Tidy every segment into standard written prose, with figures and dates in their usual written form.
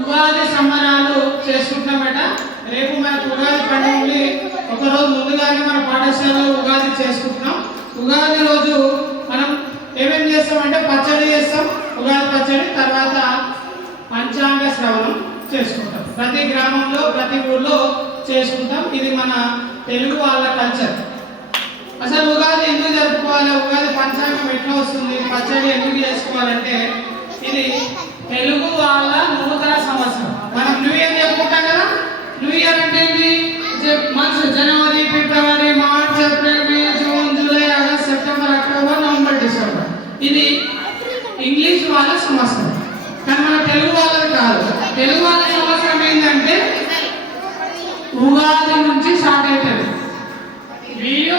ఉగాది సంబరాలు చేసుకుంటామట. రేపు మనకు ఉగాది పండుగ ఒకరోజు ముందుగానే మన పాఠశాలలో ఉగాది చేసుకుంటున్నాం. ఉగాది రోజు మనం ఏమేమి చేస్తామంటే పచ్చడి చేస్తాం, ఉగాది పచ్చడి. తర్వాత పంచాంగ శ్రవణం చేసుకుంటాం. ప్రతి గ్రామంలో ప్రతి ఊర్లో చేసుకుంటాం. ఇది మన తెలుగు వాళ్ళ కల్చర్. అసలు ఉగాది ఎందుకు జరుపుకోవాలి, ఉగాది పంచాంగం ఎట్లా వస్తుంది, పచ్చడి ఎందుకు చేసుకోవాలంటే ఇది తెలుగు వాళ్ళ నూతన సంవత్సరం. మనం న్యూ ఇయర్ చెప్పుకుంటాం కదా. న్యూ ఇయర్ అంటే ఏంటి? Months January, February, March, April, May, June, July, August, September, October, November, December. ఇది ఇంగ్లీష్ వాళ్ళ సంవత్సరం. కానీ మన తెలుగు వాళ్ళది కాదు. తెలుగు వాళ్ళ సంవత్సరం ఏంటంటే ఉగాది నుంచి స్టార్ట్ అవుతుంది. వీడియో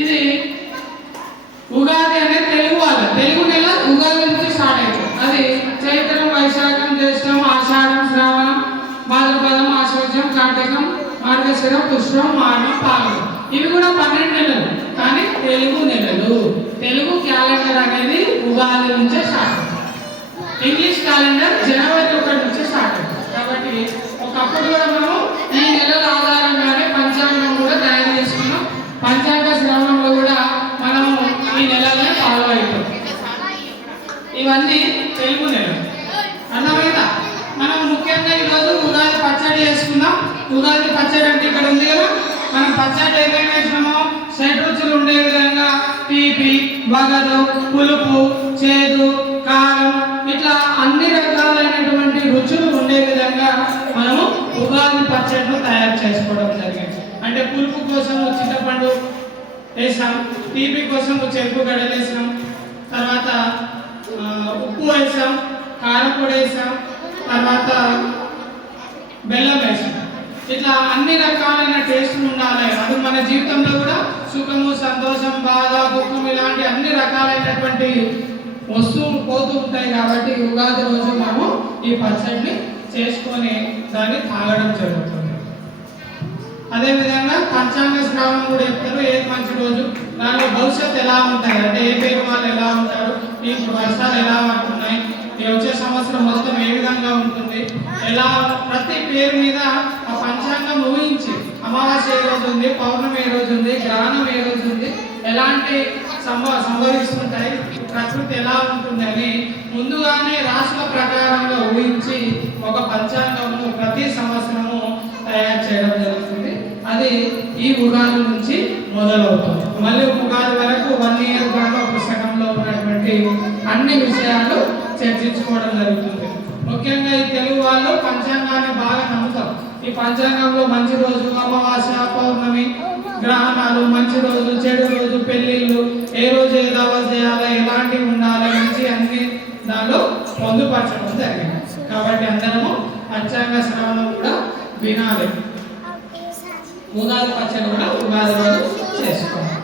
ఇది ఉగాది అనేది తెలుగు వాళ్ళ తెలుగు నెల ఉగాది నుంచి స్టార్ట్ అవుతుంది. అది చైత్రం, వైశాఖం, జ్యేష్టం, ఆషాఢం, శ్రావణం, భాద్రపదం, ఆశ్వజం, కార్తీకం, మార్గశిరం, పుష్పం, మాఘం, పాల్గొనం. ఇవి కూడా 12 నెలలు. కానీ తెలుగు నెలలు, తెలుగు క్యాలెండర్ అనేది ఉగాది నుంచే స్టార్ట్ అవుతుంది. ఇంగ్లీష్ క్యాలెండర్ జనవరి 1 నుంచి స్టార్ట్ అవుతుంది. కాబట్టి ఒకప్పుడు కూడా మనం ఈ నెలల ఆధారంగానే పంచాంగం కూడా తయారు చేసుకున్నాం. పంచాంగ శ్రవణంలో కూడా మనము ఈ నెలలనే ఫాలో అవుతాం. ఇవన్నీ తెలుగు నెలలు. అర్థమైందా? మనం ముఖ్యంగా ఈరోజు ఉగాది పచ్చడి చేసుకున్నాం. ఉగాది పచ్చడి అంటే ఇక్కడ ఉంది కదా. మనం పచ్చడి ఏమేమి వేసినామో షడ్రుచులు ఉండే విధంగా తీపి, వగరు, పులుపు, చేదు, కారం, ఇట్లా అన్ని రకాలైనటువంటి రుచులు ఉండే విధంగా మనము ఉగాది పచ్చడిను తయారు చేసుకోవడం జరిగింది. అంటే పులుపు కోసం చింతపండు వేసాం, తీపి కోసం చెరుకు గడ్డలు వేసాం, తర్వాత ఉప్పు వేసాం, కారం పొడి వేసాం, తర్వాత బెల్లం వేసాం. ఇట్లా అన్ని రకాలైన టేస్ట్లు ఉండాలి. అది మన జీవితంలో కూడా సుఖము, సంతోషం, బాధ, దుఃఖం ఇలాంటి అన్ని రకాలైనటువంటి వస్తువులు పోతూ ఉంటాయి. కాబట్టి ఉగాది రోజు మనము ఈ పచ్చడిని చేసుకొని దాన్ని తాగడం జరుగుతుంది. అదేవిధంగా పంచాంగ శ్రావణం కూడా చెప్తారు. ఏది మంచి రోజు, దానిలో భవిష్యత్తు ఎలా ఉంటాయి, అంటే ఏ పేరు వాళ్ళు ఎలా ఉంటారు, ఇప్పుడు వర్షాలు ఎలా పడుతున్నాయి, వచ్చే సంవత్సరం మొత్తం ఏ విధంగా ఉంటుంది, ఎలా ప్రతి పేరు మీద ఆ పంచాంగం ఊహించి అమావాస్య ఏ రోజు ఉంది, పౌర్ణమి ఏ రోజు ఉంది, గ్రహణం ఏ రోజు ఉంది, ఎలాంటి సంభవిస్తుంటాయి, ప్రకృతి ఎలా ఉంటుందని ముందుగానే రాశుల ప్రకారంగా ఊహించి ఒక పంచాంగము ప్రతి సంవత్సరము తయారు చేయడం జరుగుతుంది. అది ఈ ఉగాది నుంచి మొదలవుతుంది. మళ్ళీ ఉగాది వరకు 1 ఇయర్ పాటు పుస్తకంలో ఉన్నటువంటి అన్ని విషయాలు చర్చించుకోవడం జరుగుతుంది. ముఖ్యంగా ఈ తెలుగు వాళ్ళు పంచాంగాన్ని బాగా నమ్ముతాం. ఈ పంచాంగంలో మంచి రోజు, అమావాస్య, పౌర్ణమి, గ్రహణాలు, మంచి రోజు, చెడు రోజు, పెళ్లిళ్ళు, ఏ రోజు ఏ దావా చేయాలి, ఎలాంటివి ఉండాలి, మంచి అన్ని దానిలో పొందుపరచడం జరిగింది. కాబట్టి అందరము పంచాంగ శ్రవణం కూడా వినాలి. ఉగాది పచ్చడి కూడా ఉగాది రోజు చేసుకోవాలి.